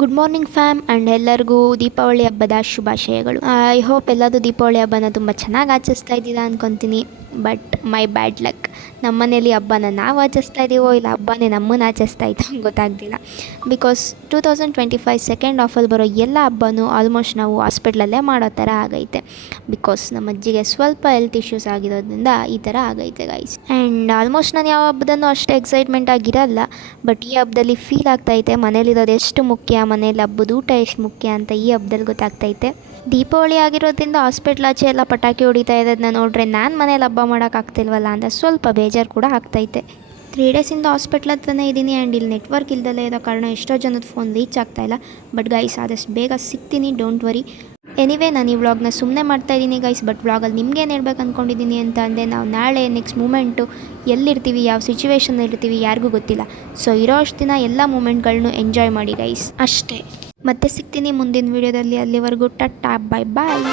Good morning fam and ಎಲ್ಲರಿಗೂ ದೀಪಾವಳಿ ಹಬ್ಬದ ಶುಭಾಶಯಗಳು. ಐ ಹೋಪ್ ಎಲ್ಲರೂ ದೀಪಾವಳಿ ಹಬ್ಬನ ತುಂಬ ಚೆನ್ನಾಗಿ ಆಚರಿಸ್ತಾ ಇದ್ದೀರಾ ಅಂದ್ಕೊತೀನಿ. ಬಟ್ ಮೈ ಬ್ಯಾಡ್ ಲಕ್, ನಮ್ಮ ಮನೇಲಿ ಹಬ್ಬನ ನಾವು ಆಚರಿಸ್ತಾ ಇದ್ದೀವೋ ಇಲ್ಲ ಹಬ್ಬನೇ ನಮ್ಮನ್ನು ಆಚರಿಸ್ತಾ ಇದ್ದೋ ಗೊತ್ತಾಗ್ತಿಲ್ಲ. ಬಿಕಾಸ್ 2025 ಸೆಕೆಂಡ್ ಹಾಫಲ್ಲಿ ಬರೋ ಎಲ್ಲ ಹಬ್ಬನೂ ಆಲ್ಮೋಸ್ಟ್ ನಾವು ಹಾಸ್ಪಿಟ್ಲಲ್ಲೇ ಮಾಡೋ ಥರ ಆಗೈತೆ. ಬಿಕಾಸ್ ನಮ್ಮ ಅಜ್ಜಿಗೆ ಸ್ವಲ್ಪ ಹೆಲ್ತ್ ಇಶ್ಯೂಸ್ ಆಗಿರೋದ್ರಿಂದ ಈ ಥರ ಆಗೈತೆ ಗೈಸ್. ಆ್ಯಂಡ್ ಆಲ್ಮೋಸ್ಟ್ ನಾನು ಯಾವ ಹಬ್ಬದಲ್ಲೂ ಅಷ್ಟು ಎಕ್ಸೈಟ್ಮೆಂಟ್ ಆಗಿರಲ್ಲ. ಬಟ್ ಈ ಹಬ್ಬದಲ್ಲಿ ಫೀಲ್ ಆಗ್ತೈತೆ ಮನೇಲಿರೋದು ಎಷ್ಟು ಮುಖ್ಯ, ಮನೇಲಿ ಹಬ್ಬದ ಊಟ ಎಷ್ಟು ಮುಖ್ಯ ಅಂತ ಈ ಹಬ್ಬದಲ್ಲಿ ಗೊತ್ತಾಗ್ತೈತೆ. ದೀಪಾವಳಿ ಆಗಿರೋದ್ರಿಂದ ಹಾಸ್ಪಿಟ್ಲ್ ಆಚೆ ಎಲ್ಲ ಪಟಾಕಿ ಹೊಡಿತಾ ಇರೋದನ್ನ ನೋಡ್ರೆ ನಾನು ಮನೇಲಿ ಹಬ್ಬ ಮಾಡೋಕ್ಕಾಗ್ತಿಲ್ವಲ್ಲ ಅಂತ ಸ್ವಲ್ಪ ಬೇಜಾರು ಕೂಡ ಆಗ್ತೈತೆ. 3 ಡೇಸಿಂದ ಹಾಸ್ಪಿಟ್ಲ್ ಹತ್ರನೇ ಇದ್ದೀನಿ ಆ್ಯಂಡ್ ಇಲ್ಲಿ ನೆಟ್ವರ್ಕ್ ಇಲ್ದಲೇ ಇರೋ ಕಾರಣ ಎಷ್ಟೋ ಜನದ ಫೋನ್ ರೀಚ್ ಆಗ್ತಾಯಿಲ್ಲ. ಬಟ್ ಗೈಸ್ ಆದಷ್ಟು ಬೇಗ ಸಿಗ್ತೀನಿ, ಡೋಂಟ್ ವರಿ. ಎನಿವೇ ನಾನು ಈ ವ್ಲಾಗ್ನ ಸುಮ್ಮನೆ ಮಾಡ್ತಾಯಿದ್ದೀನಿ ಗೈಸ್. ಬಟ್ ವ್ಲಾಗಲ್ಲಿ ನಿಮ್ಗೇನು ಹೇಳ್ಬೇಕು ಅಂದ್ಕೊಂಡಿದ್ದೀನಿ ಅಂತ ಅಂದರೆ, ನಾವು ನಾಳೆ ನೆಕ್ಸ್ಟ್ ಮೂಮೆಂಟು ಎಲ್ಲಿರ್ತೀವಿ, ಯಾವ ಸಿಚುವೇಶನ್ ಇರ್ತೀವಿ ಯಾರಿಗೂ ಗೊತ್ತಿಲ್ಲ. ಸೊ ಇರೋ ಅಷ್ಟು ದಿನ ಎಲ್ಲ ಮೂಮೆಂಟ್ಗಳನ್ನೂ ಎಂಜಾಯ್ ಮಾಡಿ ಗೈಸ್, ಅಷ್ಟೇ. ಮತ್ತೆ ಸಿಗ್ತೀನಿ ಮುಂದಿನ ವೀಡಿಯೋದಲ್ಲಿ. ಅಲ್ಲಿವರೆಗೂ ಟಾಟಾ, ಬೈ ಬಾಯ್.